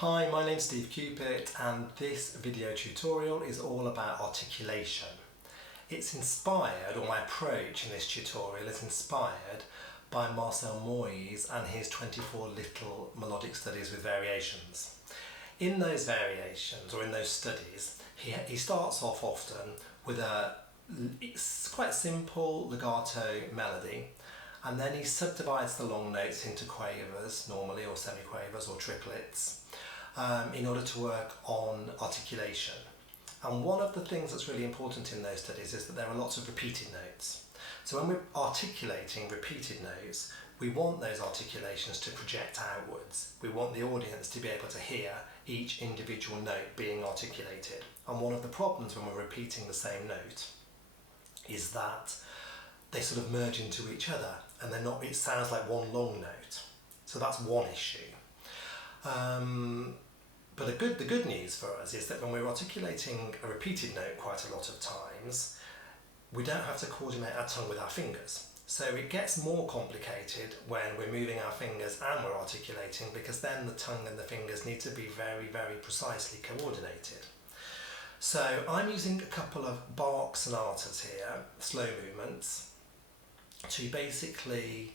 Hi, my name's Steve Cupid and this video tutorial is all about articulation. It's inspired, or my approach in this tutorial is inspired by Moyse and his 24 Little Melodic Studies with variations. In those variations, or in those studies, he starts off often with a quite simple legato melody, and then he subdivides the long notes into quavers normally, or semiquavers or triplets, in order to work on articulation. And one of the things that's really important in those studies is that there are lots of repeated notes. So when we're articulating repeated notes, we want those articulations to project outwards. We want the audience to be able to hear each individual note being articulated. And one of the problems when we're repeating the same note is that they sort of merge into each other and they're not, it sounds like one long note. So that's one issue. But the good news for us is that when we're articulating a repeated note quite a lot of times, we don't have to coordinate our tongue with our fingers. So it gets more complicated when we're moving our fingers and we're articulating, because then the tongue and the fingers need to be very, very precisely coordinated. So I'm using a couple of Bach sonatas here, slow movements, to basically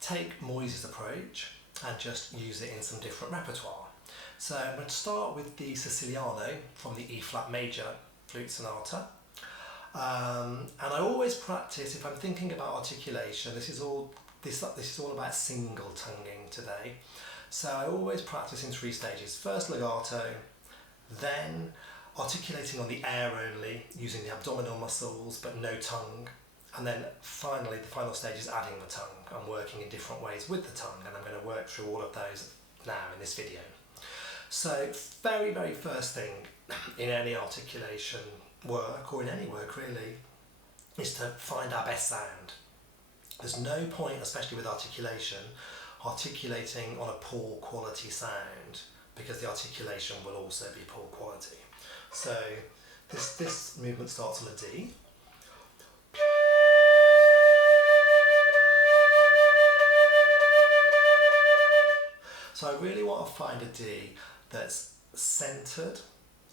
take Moyse's approach and just use it in some different repertoire. So I'm going to start with the Siciliano from the E-flat major flute sonata. And I always practice, if I'm thinking about articulation, this is all about single tonguing today. So I always practice in 3 stages. First legato, then articulating on the air only, using the abdominal muscles but no tongue. And then finally, the final stage is adding the tongue. I'm working in different ways with the tongue, and I'm going to work through all of those now in this video. So very, very first thing in any articulation work, or in any work really, is to find our best sound. There's no point, especially with articulation, articulating on a poor quality sound, because the articulation will also be poor quality. So this movement starts on a D. So I really want to find a D that's centered,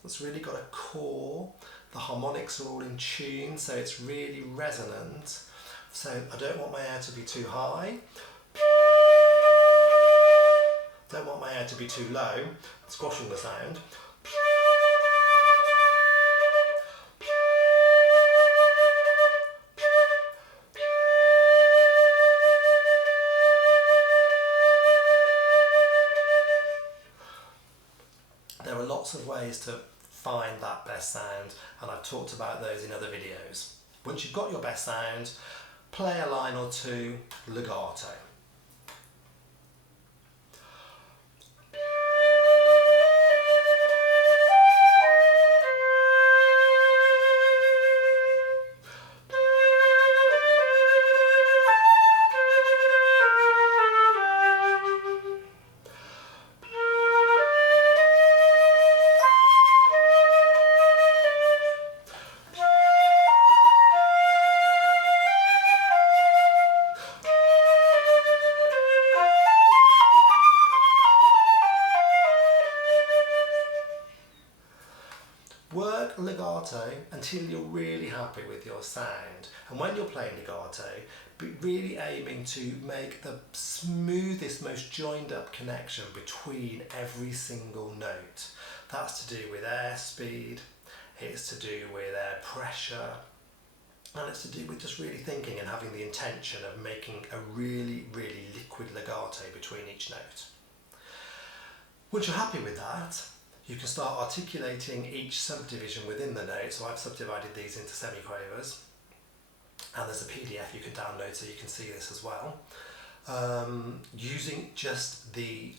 that's really got a core. The harmonics are all in tune, so it's really resonant. So I don't want my air to be too high. Don't want my air to be too low, squashing the sound. There are lots of ways to find that best sound, and I've talked about those in other videos. Once you've got your best sound, play a line or two legato. Work legato until you're really happy with your sound, and when you're playing legato, be really aiming to make the smoothest, most joined up connection between every single note. That's to do with air speed, it's to do with air pressure, and it's to do with just really thinking and having the intention of making a really, really liquid legato between each note. Once you're happy with that, you can start articulating each subdivision within the note. So I've subdivided these into semiquavers, and there's a PDF you can download so you can see this as well, using just the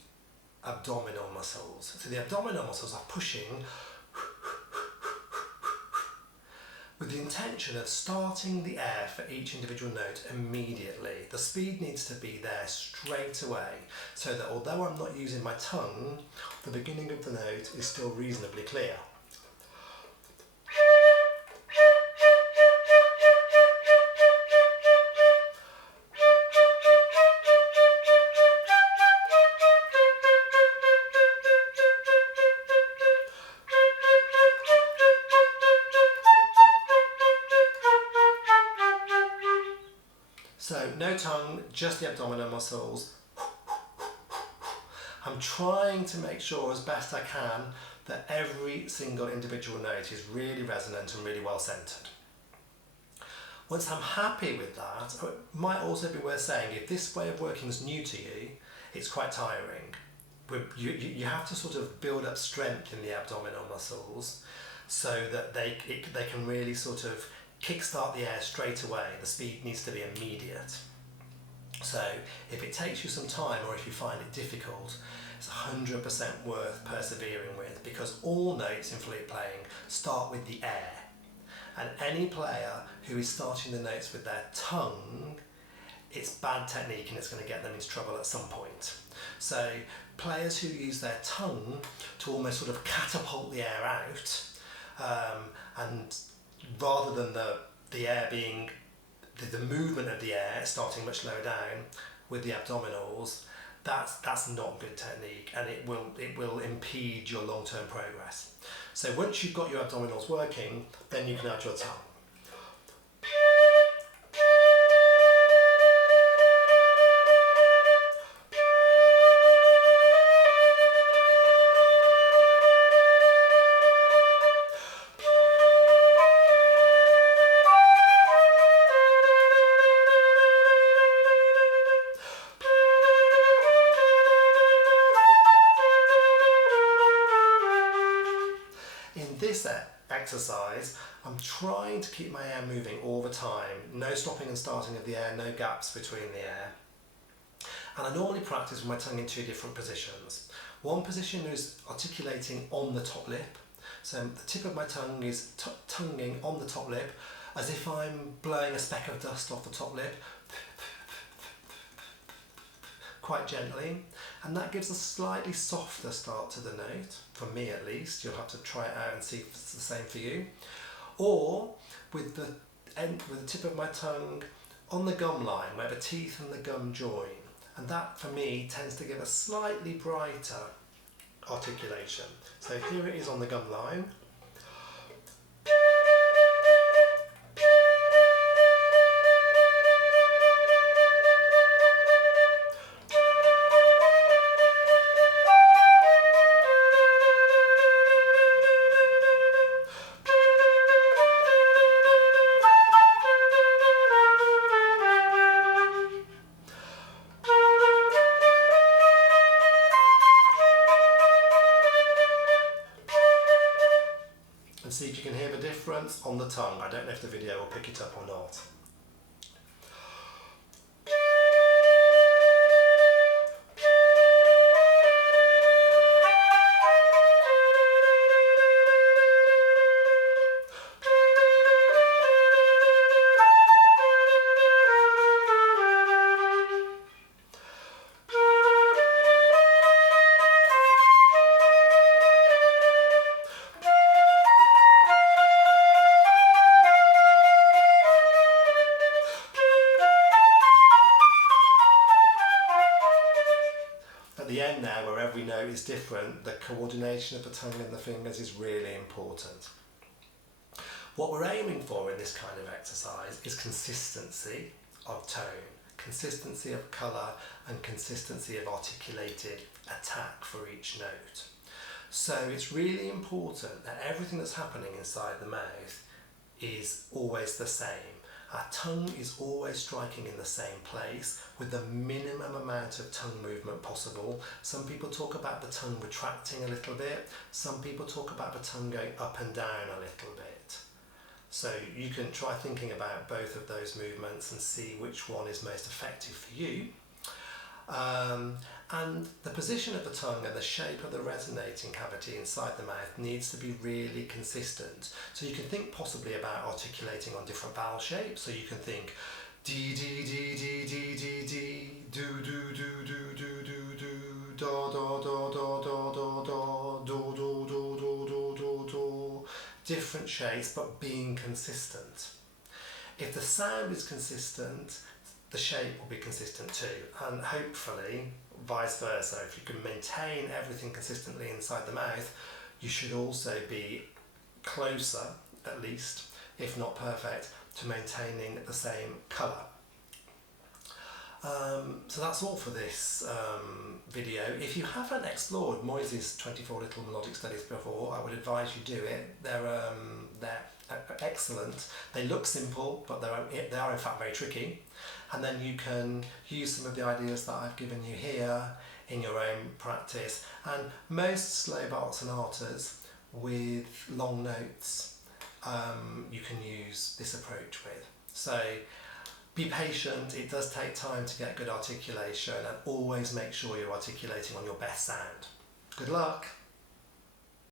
abdominal muscles. So the abdominal muscles are pushing with the intention of starting the air for each individual note immediately. The speed needs to be there straight away, so that although I'm not using my tongue, the beginning of the note is still reasonably clear. no tongue, just the abdominal muscles. I'm trying to make sure as best I can that every single individual note is really resonant and really well centered. Once I'm happy with that, it might also be worth saying if this way of working is new to you, it's quite tiring. You have to sort of build up strength in the abdominal muscles so that they can really sort of kickstart the air straight away. The speed needs to be immediate. So if it takes you some time or if you find it difficult, it's 100% worth persevering with, because all notes in flute playing start with the air. And any player who is starting the notes with their tongue, it's bad technique and it's going to get them into trouble at some point. So players who use their tongue to almost sort of catapult the air out, and rather than the air being the movement of the air starting much lower down with the abdominals, that's not good technique, and it will impede your long-term progress. So once you've got your abdominals working, then you can add your tongue. This exercise, I'm trying to keep my air moving all the time. No stopping and starting of the air, no gaps between the air. And I normally practice with my tongue in two different positions. One position is articulating on the top lip. So the tip of my tongue is tonguing on the top lip as if I'm blowing a speck of dust off the top lip, quite gently, and that gives a slightly softer start to the note, for me at least. You'll have to try it out and see if it's the same for you. Or with the tip of my tongue on the gum line where the teeth and the gum join, and that for me tends to give a slightly brighter articulation. So here it is on the gum line. And see if you can hear the difference on the tongue. I don't know if the video will pick it up or not. The end now, where every note is different, the coordination of the tongue and the fingers is really important. What we're aiming for in this kind of exercise is consistency of tone, consistency of colour, and consistency of articulated attack for each note. So it's really important that everything that's happening inside the mouth is always the same. Our tongue is always striking in the same place with the minimum amount of tongue movement possible. Some people talk about the tongue retracting a little bit. Some people talk about the tongue going up and down a little bit. So you can try thinking about both of those movements and see which one is most effective for you. And the position of the tongue and the shape of the resonating cavity inside the mouth needs to be really consistent. So you can think possibly about articulating on different vowel shapes. So you can think D D D D D D D, do do do do do do do, da da da da da da da, do do do do do do do. Different shapes, but being consistent. If the sound is consistent, the shape will be consistent too, and hopefully vice versa. If you can maintain everything consistently inside the mouth, you should also be closer, at least, if not perfect, to maintaining the same colour. So that's all for this video. If you haven't explored Moyse's 24 Little Melodic Studies before, I would advise you do it. They're excellent. They look simple, but they are in fact very tricky. And then you can use some of the ideas that I've given you here in your own practice. And most slow Bach sonatas with long notes you can use this approach with. So be patient, it does take time to get good articulation, and always make sure you're articulating on your best sound. Good luck!